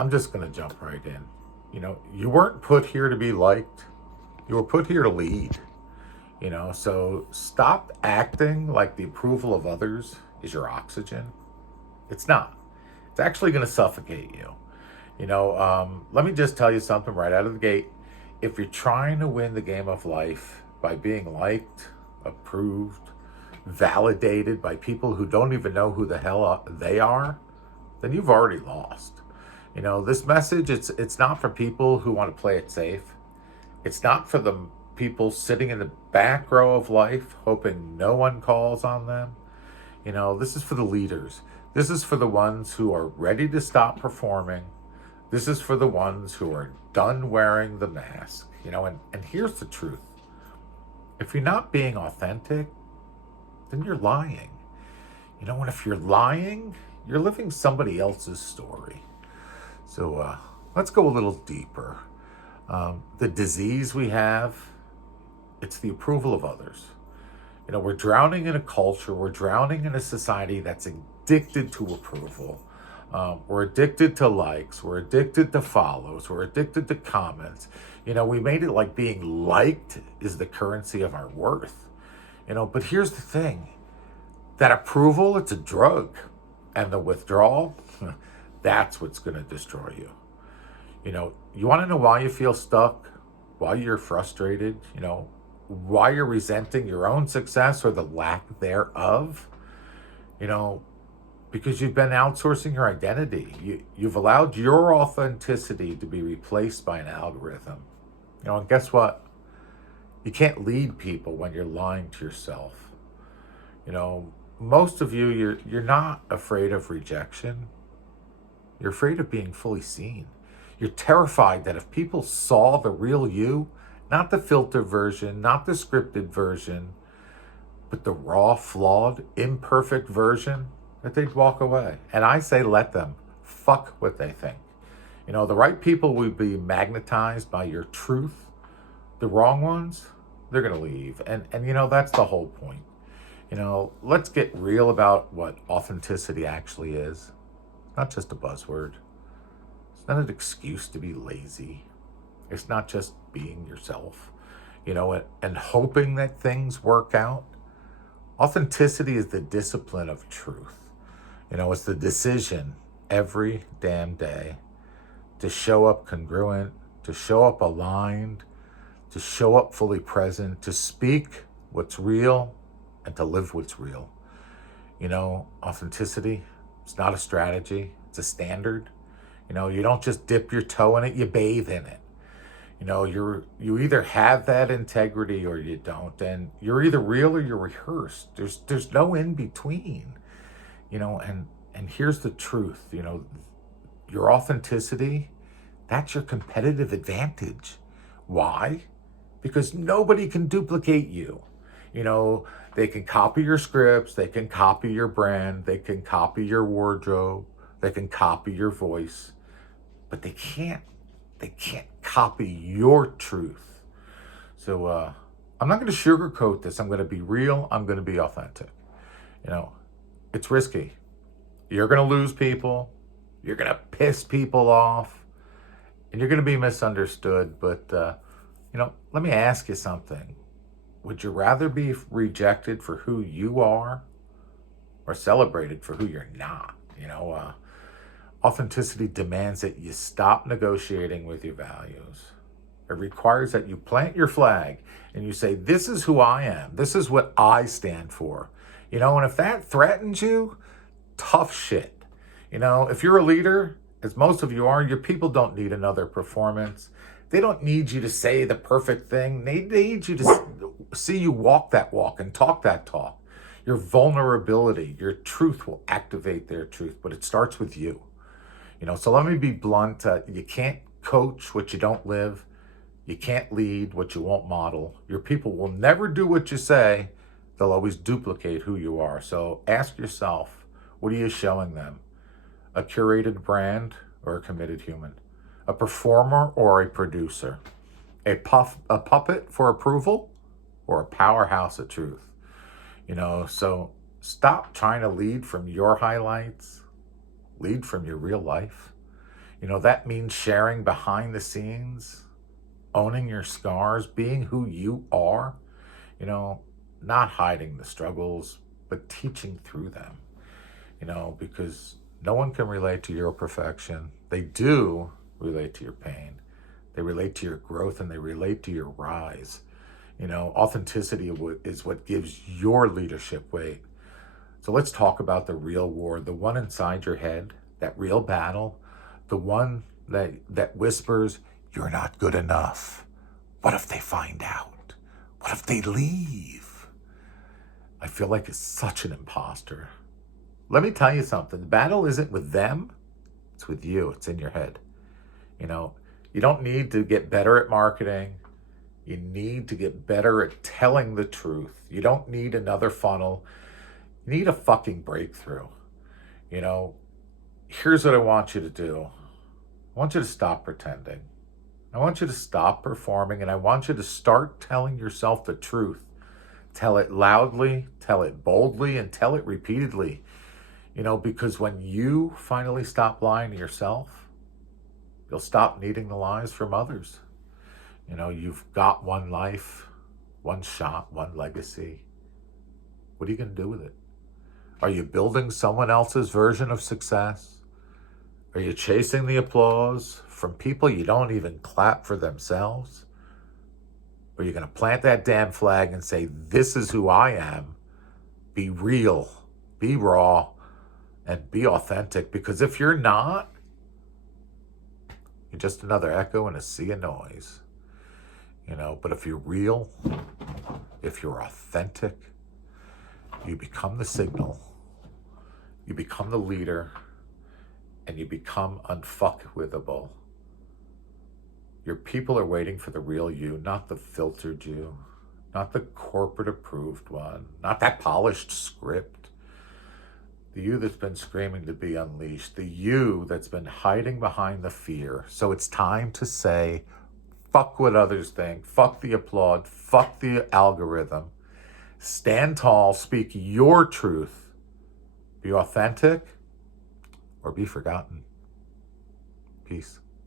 I'm just going to jump right in. You weren't put here to be liked. You were put here to lead. So stop acting like the approval of others is your oxygen. It's not. It's actually going to suffocate you. Let me just tell you something right out of the gate. If you're trying to win the game of life by being liked, approved, validated by people who don't even know who the hell they are, then you've already lost. This message, it's not for people who want to play it safe. It's not for the people sitting in the back row of life hoping no one calls on them. This is for the leaders. This is for the ones who are ready to stop performing. This is for the ones who are done wearing the mask. And here's the truth. If you're not being authentic, then you're lying. And if you're lying, you're living somebody else's story. So let's go a little deeper. The disease we have, it's the approval of others. We're drowning in a culture, we're drowning in a society that's addicted to approval. We're addicted to likes, we're addicted to follows, we're addicted to comments. We made it like being liked is the currency of our worth. But here's the thing. That approval, it's a drug. And the withdrawal, that's what's going to destroy you. You want to know why you feel stuck? Why you're frustrated? Why you're resenting your own success or the lack thereof? Because you've been outsourcing your identity. You've allowed your authenticity to be replaced by an algorithm. And guess what? You can't lead people when you're lying to yourself. Most of you're not afraid of rejection. You're afraid of being fully seen. You're terrified that if people saw the real you, not the filtered version, not the scripted version, but the raw, flawed, imperfect version, that they'd walk away. And I say let them. Fuck what they think. The right people will be magnetized by your truth. The wrong ones, they're going to leave. And that's the whole point. Let's get real about what authenticity actually is. It's not just a buzzword. It's not an excuse to be lazy. It's not just being yourself, and hoping that things work out. Authenticity is the discipline of truth. It's the decision every damn day to show up congruent, to show up aligned, to show up fully present, to speak what's real and to live what's real. Authenticity, it's not a strategy, it's a standard. You don't just dip your toe in it, you bathe in it. You either have that integrity or you don't, and you're either real or you're rehearsed. There's no in between. And here's the truth. Your authenticity, that's your competitive advantage. Why? Because nobody can duplicate you. They can copy your scripts, they can copy your brand, they can copy your wardrobe, they can copy your voice, but they can't copy your truth. So I'm not going to sugarcoat this. I'm going to be real. I'm going to be authentic. It's risky. You're going to lose people. You're going to piss people off. And you're going to be misunderstood. But, let me ask you something. Would you rather be rejected for who you are or celebrated for who you're not? Authenticity demands that you stop negotiating with your values. It requires that you plant your flag and you say, this is who I am. This is what I stand for. And if that threatens you, tough shit. If you're a leader, as most of you are, your people don't need another performance. They don't need you to say the perfect thing. They need you to see you walk that walk and talk that talk. Your vulnerability, your truth will activate their truth, but it starts with you. So let me be blunt. You can't coach what you don't live. You can't lead what you won't model. Your people will never do what you say. They'll always duplicate who you are. So ask yourself, what are you showing them? A curated brand or a committed human? A performer or a producer? A puppet for approval or a powerhouse of truth? So stop trying to lead from your highlights. Lead from your real life. That means sharing behind the scenes, owning your scars, being who you are, you know, not hiding the struggles, but teaching through them, because no one can relate to your perfection. They do relate to your pain. They relate to your growth and they relate to your rise. Authenticity is what gives your leadership weight. So let's talk about the real war, the one inside your head, that real battle, the one that whispers, "You're not good enough. What if they find out? What if they leave?" I feel like it's such an imposter. Let me tell you something. The battle isn't with them, it's with you. It's in your head. You know, you don't need to get better at marketing. You need to get better at telling the truth. You don't need another funnel. You need a fucking breakthrough. You know, Here's what I want you to do. I want you to stop pretending. I want you to stop performing, and I want you to start telling yourself the truth. Tell it loudly, tell it boldly, and tell it repeatedly. Because when you finally stop lying to yourself, you'll stop needing the lies from others. You've got one life, one shot, one legacy. What are you going to do with it? Are you building someone else's version of success? Are you chasing the applause from people you don't even clap for themselves? Or are you going to plant that damn flag and say, "This is who I am"? Be real, be raw, and be authentic. Because if you're not, you're just another echo in a sea of noise. But if you're real, if you're authentic, you become the signal, you become the leader, and you become unfuckwithable. Your people are waiting for the real you, not the filtered you, not the corporate approved one, not that polished script. The you that's been screaming to be unleashed, the you that's been hiding behind the fear. So it's time to say, fuck what others think, fuck the applaud, fuck the algorithm. Stand tall, speak your truth, be authentic, or be forgotten. Peace.